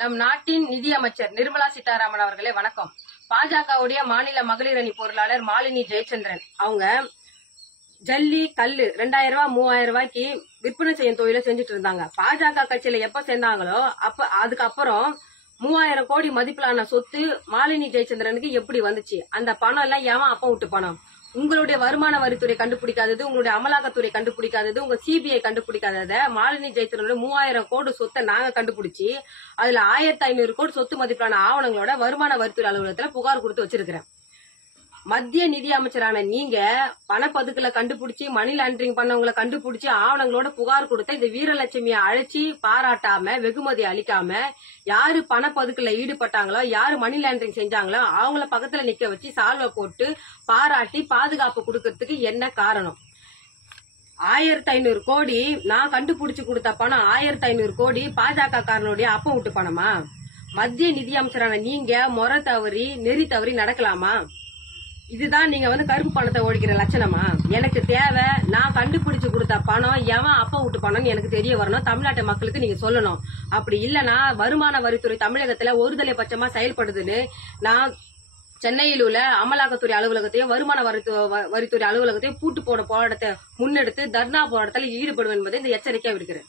நம் நாட்டின் நிதியமைச்சர் நிர்மலா சீதாராமன் அவர்களே வணக்கம். பாஜகவுடைய மாநில மகளிர் அணி பொருளாளர் மாலினி ஜெயச்சந்திரன் அவங்க ஜல்லி கல்லு 2000 ரூபாய் 3000 ரூபாய்க்கு விற்பனை செய்யும் தொழில செஞ்சுட்டு இருந்தாங்க. பாஜக கட்சியில எப்ப சேர்ந்தாங்களோ அதுக்கப்புறம் 3000 கோடி மதிப்பிலான சொத்து மாலினி ஜெயச்சந்திரனுக்கு எப்படி வந்துச்சு? அந்த பணம் எல்லாம் ஏன் அப்ப விட்டு பணம்? உங்களுடைய வருமான வரித்துறை கண்டுபிடிக்காதது, உங்களுடைய அமலாக்கத்துறை கண்டுபிடிக்காதது, உங்க சிபிஐ கண்டுபிடிக்காதத மாலினி ஜெயச்சந்திரனுடைய 3000 கோடி சொத்தை நாங்க கண்டுபிடிச்சு அதுல 1500 கோடி சொத்து மதிப்பிலான ஆவணங்களோட வருமான வரித்துறை அலுவலகத்துல புகார் கொடுத்து வச்சிருக்கிறேன். மத்திய நிதி அமைச்சரான நீங்க பணப்பதுக்கல கண்டுபிடிச்சு மணி லாண்டரிங் பண்ணவங்களை கண்டுபிடிச்சு ஆவணங்களோட புகார் கொடுத்த இந்த வீரலட்சுமியை அழைச்சி பாராட்டாம வெகுமதி அளிக்காம யாரு பணப்பதுக்கல ஈடுபட்டாங்களோ யாரு மணி லாண்டரிங் செஞ்சாங்களோ அவங்கள பக்கத்துல நிக்க வச்சு சால்வை போட்டு பாராட்டி பாதுகாப்பு கொடுக்கறதுக்கு என்ன காரணம்? 1500 கோடி நான் கண்டுபிடிச்சு கொடுத்த பணம் 1500 கோடி பாஜக காரனுடைய அப்ப விட்டு பணமா? மத்திய நிதி அமைச்சரான நீங்க முறை தவறி நெறி தவறி நடக்கலாமா? இதுதான் நீங்க கருப்பு பணத்தை ஒழிக்கிற லட்சணமா? எனக்கு தேவை நான் கண்டுபிடிச்சு கொடுத்த பணம் எவன் அப்ப விட்டு பணம் எனக்கு தெரிய வரணும். தமிழ்நாட்டு மக்களுக்கு நீங்க சொல்லணும். அப்படி இல்லனா வருமான வரித்துறை தமிழகத்துல ஒருதலை பட்சமா செயல்படுதுன்னு நான் சென்னையில் உள்ள அமலாக்கத்துறை அலுவலகத்தையும் வருமான வரித்துறை அலுவலகத்தையும் பூட்டு போட போராட்டத்தை முன்னெடுத்து தர்ணா போராட்டத்தில் ஈடுபடுவேன் என்பதை இந்த எச்சரிக்கையா விடுக்கிறேன்.